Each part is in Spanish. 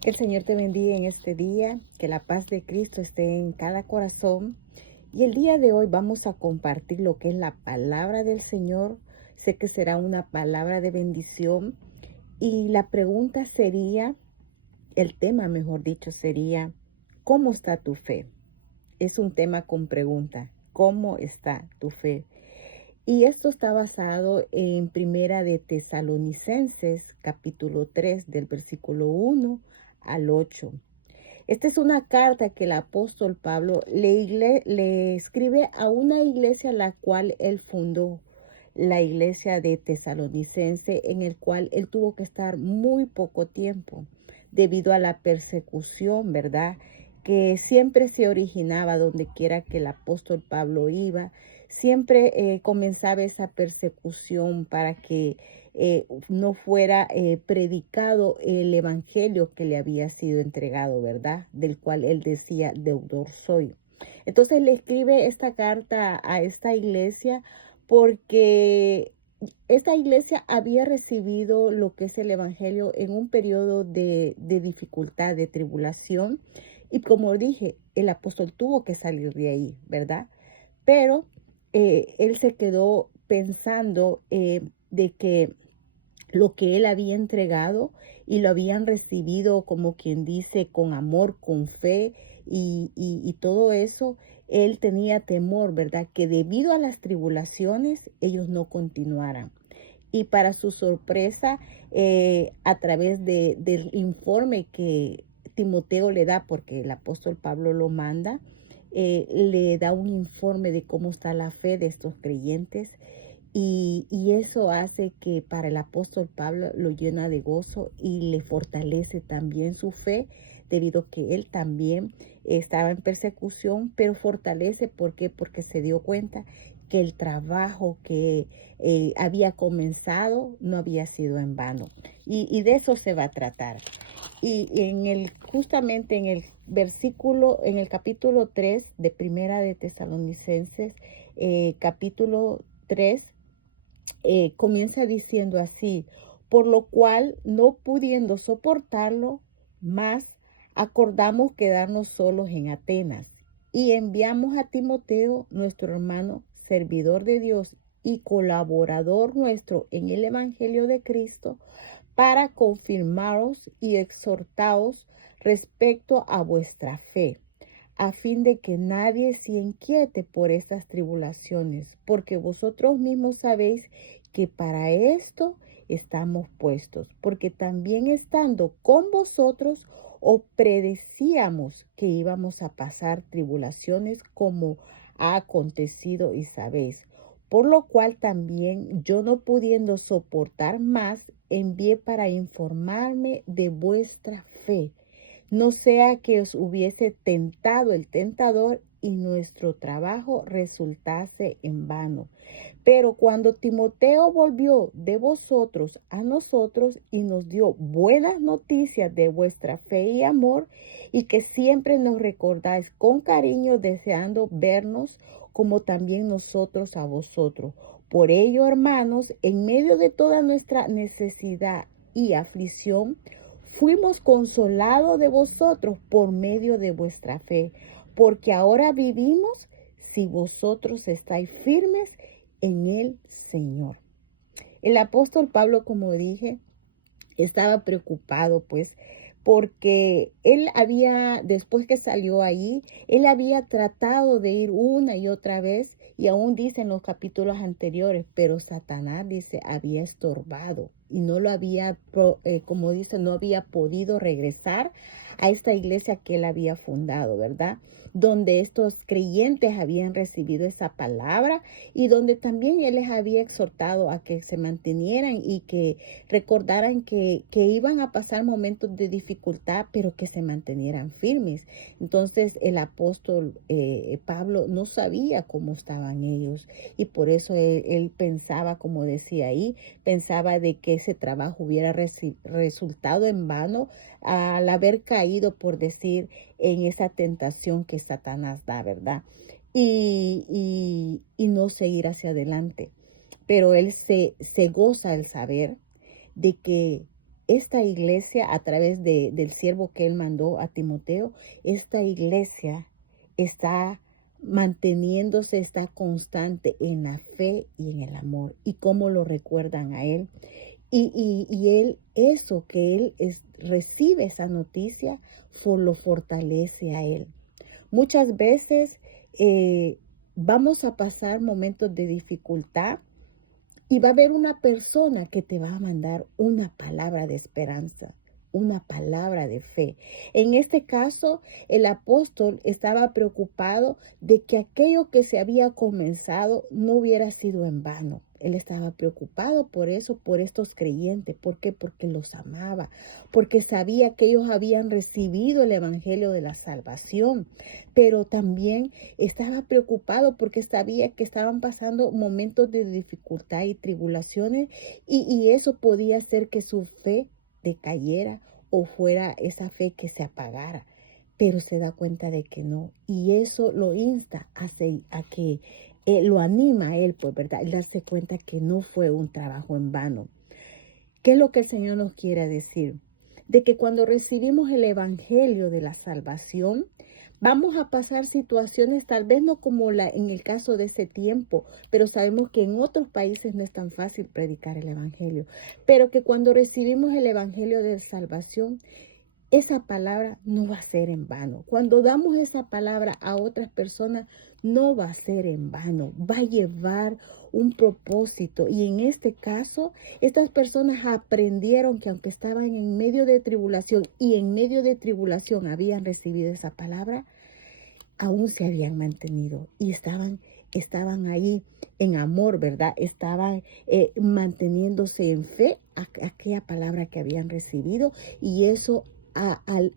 Que el Señor te bendiga en este día, que la paz de Cristo esté en cada corazón. Y el día de hoy vamos a compartir lo que es la palabra del Señor. Sé que será una palabra de bendición. Y la pregunta sería, el tema mejor dicho sería, ¿cómo está tu fe? Es un tema con pregunta, ¿cómo está tu fe? Y esto está basado en Primera de Tesalonicenses, capítulo 3, del versículo 1 al 8. Esta es una carta que el apóstol Pablo le escribe a una iglesia la cual él fundó, la iglesia de Tesalonicense, en el cual él tuvo que estar muy poco tiempo debido a la persecución, ¿verdad? Que siempre se originaba donde quiera que el apóstol Pablo iba. Siempre comenzaba esa persecución para que no fuera predicado el evangelio que le había sido entregado, ¿verdad? Del cual él decía, deudor soy. Entonces le escribe esta carta a esta iglesia porque esta iglesia había recibido lo que es el evangelio en un periodo de dificultad, de tribulación. Y como dije, el apóstol tuvo que salir de ahí, ¿verdad? Pero él se quedó pensando de que lo que él había entregado y lo habían recibido, como quien dice, con amor, con fe y todo eso, él tenía temor, ¿verdad? Que debido a las tribulaciones ellos no continuaran. Y para su sorpresa, a través del informe que Timoteo le da, porque el apóstol Pablo lo manda, le da un informe de cómo está la fe de estos creyentes y eso hace que para el apóstol Pablo lo llena de gozo y le fortalece también su fe, debido a que él también estaba en persecución, pero fortalece, ¿por qué? Porque se dio cuenta que el trabajo que había comenzado no había sido en vano. Y de eso se va a tratar. Y justamente en el versículo, en el capítulo 3 de Primera de Tesalonicenses, capítulo 3, comienza diciendo así: por lo cual, no pudiendo soportarlo más, acordamos quedarnos solos en Atenas y enviamos a Timoteo, nuestro hermano, servidor de Dios y colaborador nuestro en el Evangelio de Cristo, para confirmaros y exhortaos respecto a vuestra fe, a fin de que nadie se inquiete por estas tribulaciones, porque vosotros mismos sabéis que para esto estamos puestos, porque también estando con vosotros os predecíamos que íbamos a pasar tribulaciones, como ha acontecido y sabéis. Por lo cual también yo, no pudiendo soportar más, envié para informarme de vuestra fe, no sea que os hubiese tentado el tentador y nuestro trabajo resultase en vano. Pero cuando Timoteo volvió de vosotros a nosotros y nos dio buenas noticias de vuestra fe y amor, y que siempre nos recordáis con cariño, deseando vernos, como también nosotros a vosotros. Por ello, hermanos, en medio de toda nuestra necesidad y aflicción, fuimos consolados de vosotros por medio de vuestra fe, porque ahora vivimos si vosotros estáis firmes en el Señor. El apóstol Pablo, como dije, estaba preocupado, pues, porque él había, después que salió ahí, él había tratado de ir una y otra vez, y aún dice en los capítulos anteriores, pero Satanás, dice, había estorbado y no lo había, como dice, no había podido regresar a esta iglesia que él había fundado, ¿verdad? Donde estos creyentes habían recibido esa palabra y donde también él les había exhortado a que se mantenieran y que recordaran que iban a pasar momentos de dificultad, pero que se mantenieran firmes. Entonces el apóstol Pablo no sabía cómo estaban ellos, y por eso él pensaba, como decía ahí, pensaba de que ese trabajo hubiera resultado en vano al haber caído, por decir, en esa tentación que Satanás da, ¿verdad? Y no seguir hacia adelante. Pero él se goza al saber de que esta iglesia, a través del siervo que él mandó a Timoteo, esta iglesia está manteniéndose, está constante en la fe y en el amor. Y cómo lo recuerdan a él. Y él, eso que recibe esa noticia, lo fortalece a él. Muchas veces vamos a pasar momentos de dificultad y va a haber una persona que te va a mandar una palabra de esperanza, una palabra de fe. En este caso, el apóstol estaba preocupado de que aquello que se había comenzado no hubiera sido en vano. Él estaba preocupado por eso, por estos creyentes. ¿Por qué? Porque los amaba, porque sabía que ellos habían recibido el evangelio de la salvación, pero también estaba preocupado porque sabía que estaban pasando momentos de dificultad y tribulaciones y eso podía hacer que su fe decayera o fuera esa fe que se apagara. Pero se da cuenta de que no. Y eso lo insta a que lo anima a él, pues, ¿verdad? Él darse cuenta que no fue un trabajo en vano. ¿Qué es lo que el Señor nos quiere decir? De que cuando recibimos el evangelio de la salvación, vamos a pasar situaciones tal vez no como en el caso de ese tiempo, pero sabemos que en otros países no es tan fácil predicar el evangelio. Pero que cuando recibimos el evangelio de salvación, esa palabra no va a ser en vano. Cuando damos esa palabra a otras personas, no va a ser en vano, va a llevar un propósito. Y en este caso, estas personas aprendieron que aunque estaban en medio de tribulación y en medio de tribulación habían recibido esa palabra, aún se habían mantenido y estaban ahí en amor, ¿verdad? Estaban manteniéndose en fe a aquella palabra que habían recibido, y eso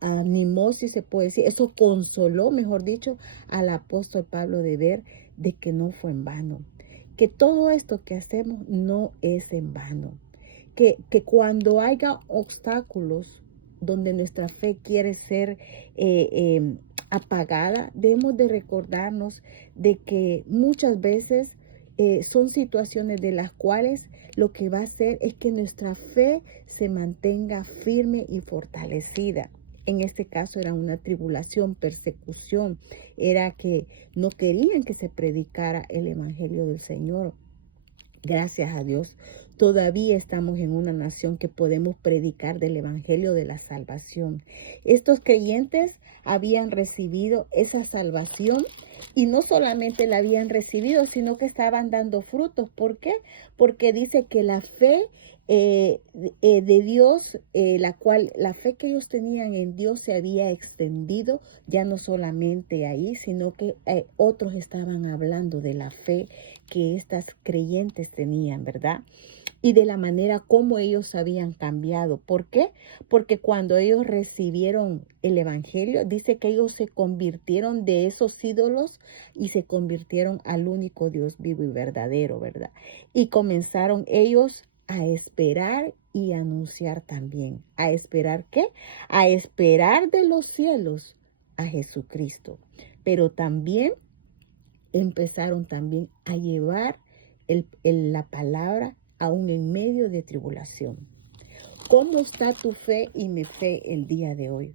animó, si se puede decir, eso consoló, mejor dicho, al apóstol Pablo de ver de que no fue en vano, que todo esto que hacemos no es en vano, que cuando haya obstáculos donde nuestra fe quiere ser apagada, debemos de recordarnos de que muchas veces son situaciones de las cuales lo que va a hacer es que nuestra fe se mantenga firme y fortalecida. En este caso era una tribulación, persecución, era que no querían que se predicara el evangelio del Señor. Gracias a Dios, todavía estamos en una nación que podemos predicar del evangelio de la salvación. Estos creyentes habían recibido esa salvación y no solamente la habían recibido, sino que estaban dando frutos. ¿Por qué? Porque dice que la fe de Dios, la fe que ellos tenían en Dios se había extendido ya no solamente ahí, sino que otros estaban hablando de la fe que estas creyentes tenían, ¿verdad? Y de la manera como ellos habían cambiado. ¿Por qué? Porque cuando ellos recibieron el evangelio, dice que ellos se convirtieron de esos ídolos y se convirtieron al único Dios vivo y verdadero, ¿verdad? Y comenzaron ellos a esperar y a anunciar también. ¿A esperar qué? A esperar de los cielos a Jesucristo. Pero también empezaron también a llevar la palabra aún en medio de tribulación. ¿Cómo está tu fe y mi fe el día de hoy?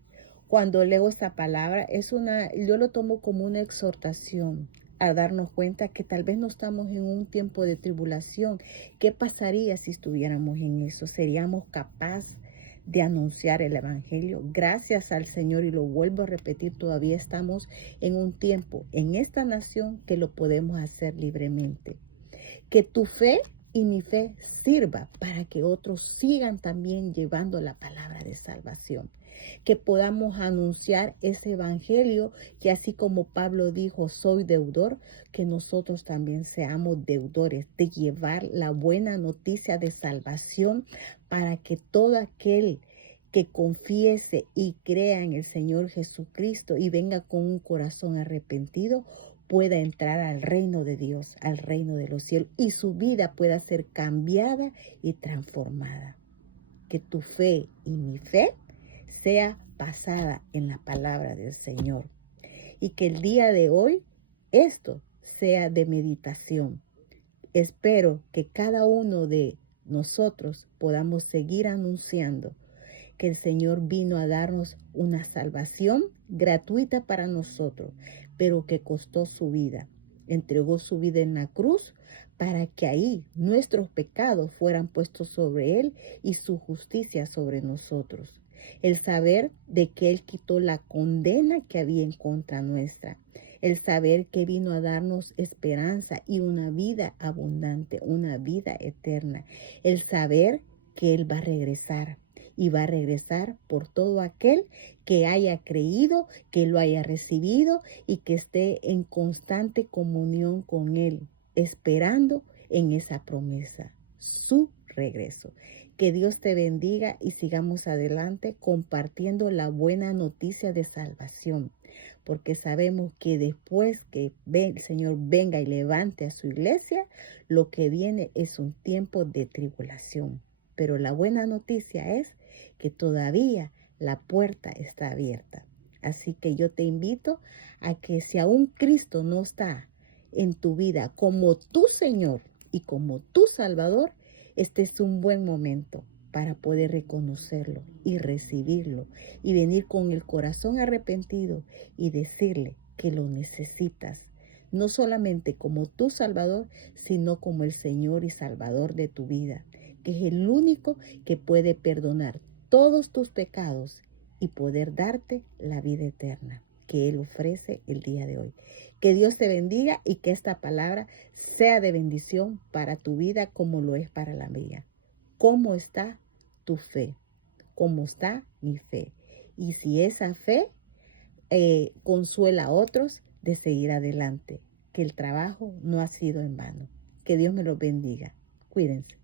Cuando leo esta palabra, yo lo tomo como una exhortación a darnos cuenta que tal vez no estamos en un tiempo de tribulación. ¿Qué pasaría si estuviéramos en eso? ¿Seríamos capaces de anunciar el evangelio? Gracias al Señor, y lo vuelvo a repetir, todavía estamos en un tiempo en esta nación que lo podemos hacer libremente. Que tu fe y mi fe sirva para que otros sigan también llevando la palabra de salvación. Que podamos anunciar ese evangelio, que así como Pablo dijo, soy deudor, que nosotros también seamos deudores de llevar la buena noticia de salvación para que todo aquel que confiese y crea en el Señor Jesucristo y venga con un corazón arrepentido, pueda entrar al reino de Dios, al reino de los cielos, y su vida pueda ser cambiada y transformada. Que tu fe y mi fe sea basada en la palabra del Señor. Y que el día de hoy esto sea de meditación. Espero que cada uno de nosotros podamos seguir anunciando que el Señor vino a darnos una salvación gratuita para nosotros, pero que costó su vida. Entregó su vida en la cruz para que ahí nuestros pecados fueran puestos sobre Él y su justicia sobre nosotros. El saber de que Él quitó la condena que había en contra nuestra. El saber que vino a darnos esperanza y una vida abundante, una vida eterna. El saber que Él va a regresar y va a regresar por todo aquel que haya creído, que lo haya recibido y que esté en constante comunión con Él, esperando en esa promesa, su regreso. Que Dios te bendiga y sigamos adelante compartiendo la buena noticia de salvación, porque sabemos que después que el Señor venga y levante a su iglesia, lo que viene es un tiempo de tribulación. Pero la buena noticia es que todavía la puerta está abierta. Así que yo te invito a que si aún Cristo no está en tu vida como tu Señor y como tu Salvador, este es un buen momento para poder reconocerlo y recibirlo y venir con el corazón arrepentido y decirle que lo necesitas, no solamente como tu Salvador, sino como el Señor y Salvador de tu vida, que es el único que puede perdonar todos tus pecados y poder darte la vida eterna que Él ofrece el día de hoy. Que Dios te bendiga y que esta palabra sea de bendición para tu vida como lo es para la mía. ¿Cómo está tu fe? ¿Cómo está mi fe? Y si esa fe consuela a otros de seguir adelante, que el trabajo no ha sido en vano. Que Dios me los bendiga. Cuídense.